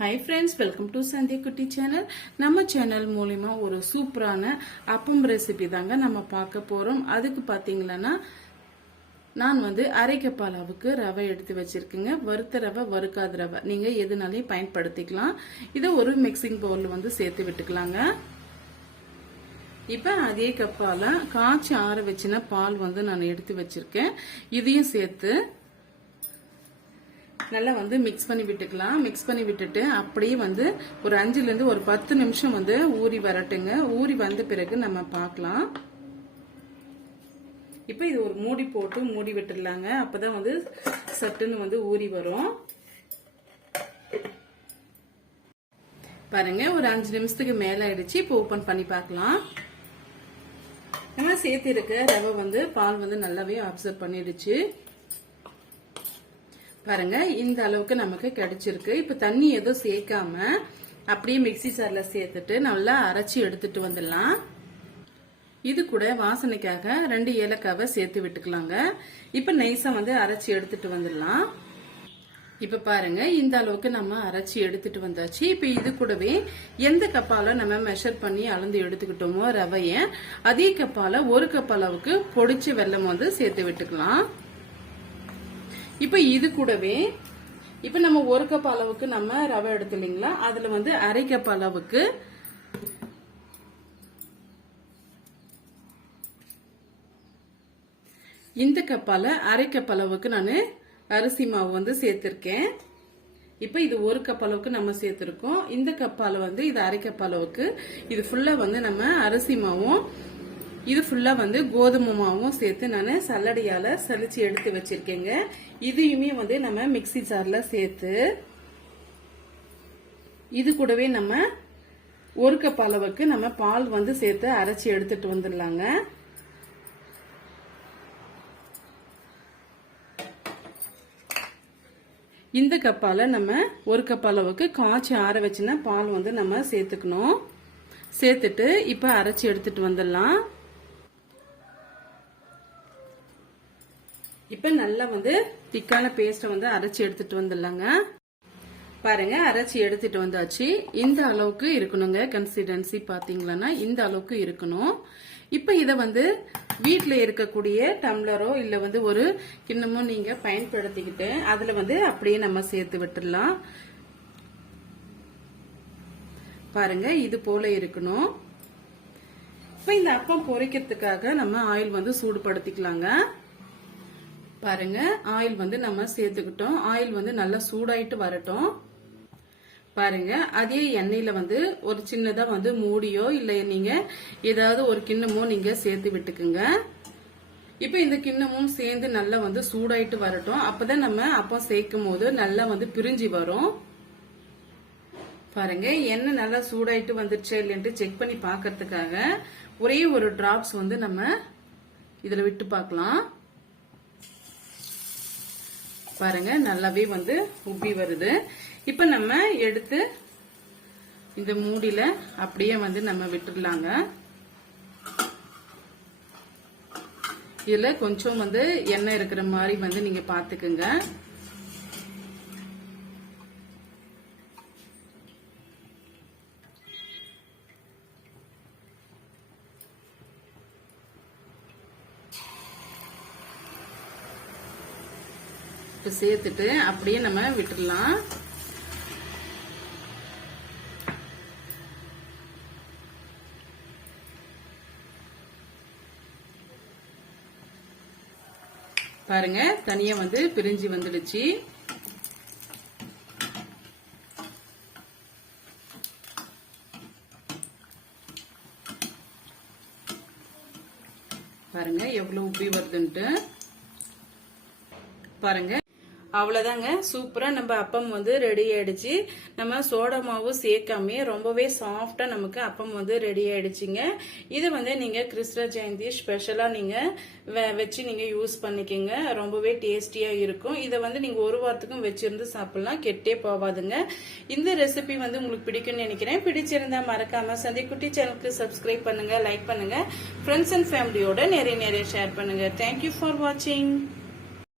Hi friends welcome to Sandhya Kutty channel நம்ம channel மூலிமா ஒரு சூப்பரான அப்பம் ரெசிபி தாங்க நம்ம பார்க்க போகிறோம் அதுக்கு பார்த்தீங்கன்னா நான் வந்து அரை அளவுக்கு ரவை எடுத்து வச்சிருக்கேங்க. வறுத்த ரவை வறுக்காத ரவை. நீங்கள் எதுனாலையும் பயன்படுத்திக்கலாம். இதை ஒரு மிக்சிங் பவுலில் வந்து சேர்த்து விட்டுக்கலாங்க. இப்போ அதே கப்பால் காய்ச்சி ஆற வச்சின பால் வந்து நான் எடுத்து வச்சிருக்கேன். இதையும் சேர்த்து நல்லா வந்து மிக்ஸ் பண்ணி விட்டுக்கலாம். மிக்ஸ் பண்ணி விட்டுட்டு அப்படியே வந்து ஒரு அஞ்சுலேருந்து ஒரு பத்து நிமிஷம் வந்து ஊறி வரட்டுங்க. ஊறி வந்த பிறகு நம்ம பார்க்கலாம். இப்போ இது ஒரு மூடி போட்டு மூடி விட்டுடலாங்க. அப்பதான் வந்து சட்டுன்னு வந்து ஊறி வரும். பாருங்க ஒரு அஞ்சு நிமிஷத்துக்கு மேல ஆயிடுச்சு. இப்போ ஓபன் பண்ணி பார்க்கலாம். நம்ம சேர்த்து இருக்க ரவை வந்து பால் வந்து நல்லாவே அப்சர்வ் பண்ணிடுச்சு. பாருங்க இந்த அளவுக்கு நமக்கு கிடைச்சிருக்கு. இப்ப தண்ணி எதுவும் சேர்க்காம அப்படியே மிக்சி சார்ல சேர்த்துட்டு நல்லா அரைச்சி எடுத்துட்டு வந்துடலாம். இது கூட வாசனைக்காக ரெண்டு ஏலக்காவை சேர்த்து விட்டுக்கலாங்க. இப்ப நைஸா வந்து அரைச்சி எடுத்துட்டு வந்துடலாம். இப்ப பாருங்க இந்த அளவுக்கு நம்ம அரைச்சி எடுத்துட்டு வந்தாச்சு. இப்ப இது கூடவே எந்த கப்பால நம்ம மெஷர் பண்ணி அளந்து எடுத்துக்கிட்டோமோ ரவைய அதே கப்பால ஒரு கப் அளவுக்கு பொடிச்ச வெல்லம் வந்து சேர்த்து விட்டுக்கலாம். இப்ப இது கூடவே இப்ப நம்ம ஒரு கப் அளவுக்கு நம்ம ரவை எடுத்து இல்லைங்களா? அதுல வந்து அரை கப் அளவுக்கு இந்த கப்பால அரை கப் அளவுக்கு நான் அரிசி மாவு வந்து சேர்த்திருக்கேன். இப்ப இது ஒரு கப் அளவுக்கு நம்ம சேர்த்திருக்கோம். இந்த கப்பால வந்து இது அரை கப் அளவுக்கு இது ஃபுல்லா வந்து நம்ம அரிசி மாவும் இது ஃபுல்லா வந்து கோதுமை மாவும் சேர்த்து நான் சல்லடையால சலிச்சு எடுத்து வச்சிருக்கேங்க. இதையுமே வந்து நம்ம மிக்சி ஜார்ல சேர்த்து இது கூடவே நம்ம ஒரு கப் அளவுக்கு நம்ம பால் வந்து சேர்த்து அரைச்சி எடுத்துட்டு வந்துடலாங்க. இந்த கப்பால நம்ம ஒரு கப் அளவுக்கு காய்ச்சி ஆற வச்சுன்னா பால் வந்து நம்ம சேர்த்துக்கணும். சேர்த்துட்டு இப்ப அரைச்சி எடுத்துட்டு வந்துடலாம். இப்ப நல்லா வந்து திக்கான பேஸ்ட வந்து அரைச்சி எடுத்துட்டு வந்துடலாங்க. பாருங்க அரைச்சி எடுத்துட்டு வந்தாச்சு. இந்த அளவுக்கு இருக்கணுங்க கன்சிஸ்டன்சி பாத்தீங்களன்னா இந்த அளவுக்கு இருக்கணும். இப்ப இத வந்து வீட்ல இருக்கக்கூடிய டம்ளரோ இல்ல வந்து ஒரு கிண்ணமோ நீங்க பயன்படுத்திக்கிட்டு அதுல வந்து அப்படியே நம்ம சேர்த்து விட்டுடலாம். பாருங்க இது போல இருக்கணும். இப்ப இந்த அப்பம் பொரிக்கிறதுக்காக நம்ம ஆயில் வந்து சூடுபடுத்திக்கலாங்க. பாருங்க. ஆயில் வந்து நம்ம சேர்த்துக்கிட்டோம். ஆயில் வந்து நல்லா சூடாயிட்டு வரட்டும். பாருங்க. அதே எண்ணெயில வந்து ஒரு சின்னதா வந்து மூடியோ இல்ல நீங்க ஏதாவது ஒரு கிண்ணமோ நீங்க சேர்த்து விட்டுக்குங்க. இப்ப இந்த கிண்ணமும் சேர்ந்து நல்லா வந்து சூடாயிட்டு வரட்டும். அப்பதான் நம்ம அப்பம் சேர்க்கும் போது நல்லா வந்து பிரிஞ்சு வரும். பாருங்க. எண்ணெய் நல்லா சூடாயிட்டு வந்துருச்சா இல்லைன்ட்டு செக் பண்ணி பாக்கிறதுக்காக ஒரே ஒரு டிராப்ஸ் வந்து நம்ம இதுல விட்டு பார்க்கலாம். பாருங்க நல்லாவே வந்து உப்பி வருது. இப்ப நம்ம எடுத்து இந்த மூடியில அப்படியே வந்து நம்ம விட்டுடலாங்க. இதுல கொஞ்சம் வந்து எண்ணெய் இருக்கிற மாதிரி வந்து நீங்க பாத்துக்குங்க. இப்போ சேர்த்துட்டு அப்படியே நம்ம விட்டுடலாம். பாருங்க தனியா வந்து பிரிஞ்சு வந்துடுச்சு. பாருங்க எவ்வளவு உப்பி வருதுன்ட்டு. பாருங்க. அவ்வளோதாங்க சூப்பராக நம்ம அப்பம் வந்து ரெடி ஆயிடுச்சு. நம்ம சோடா மாவு சேர்க்காமே ரொம்பவே சாஃப்டாக நமக்கு அப்பம் வந்து ரெடி ஆயிடுச்சுங்க. இது வந்து நீங்கள் கிருஷ்ண ஜெயந்தி ஸ்பெஷலாக நீங்கள் வச்சு நீங்கள் யூஸ் பண்ணிக்கோங்க. ரொம்பவே டேஸ்டியாக இருக்கும். இதை வந்து நீங்கள் ஒரு வாரத்துக்கும் வச்சிருந்து சாப்பிட்லாம். கெட்டே போவாதுங்க. இந்த ரெசிபி வந்து உங்களுக்கு பிடிக்கும்னு நினைக்கிறேன். பிடிச்சிருந்தா மறக்காம சந்திக்குட்டி சேனலுக்கு சப்ஸ்கிரைப் பண்ணுங்க லைக் பண்ணுங்க. ஃப்ரெண்ட்ஸ் அண்ட் ஃபேமிலியோட நிறைய நிறைய ஷேர் பண்ணுங்க. தேங்க்யூ ஃபார் வாட்சிங்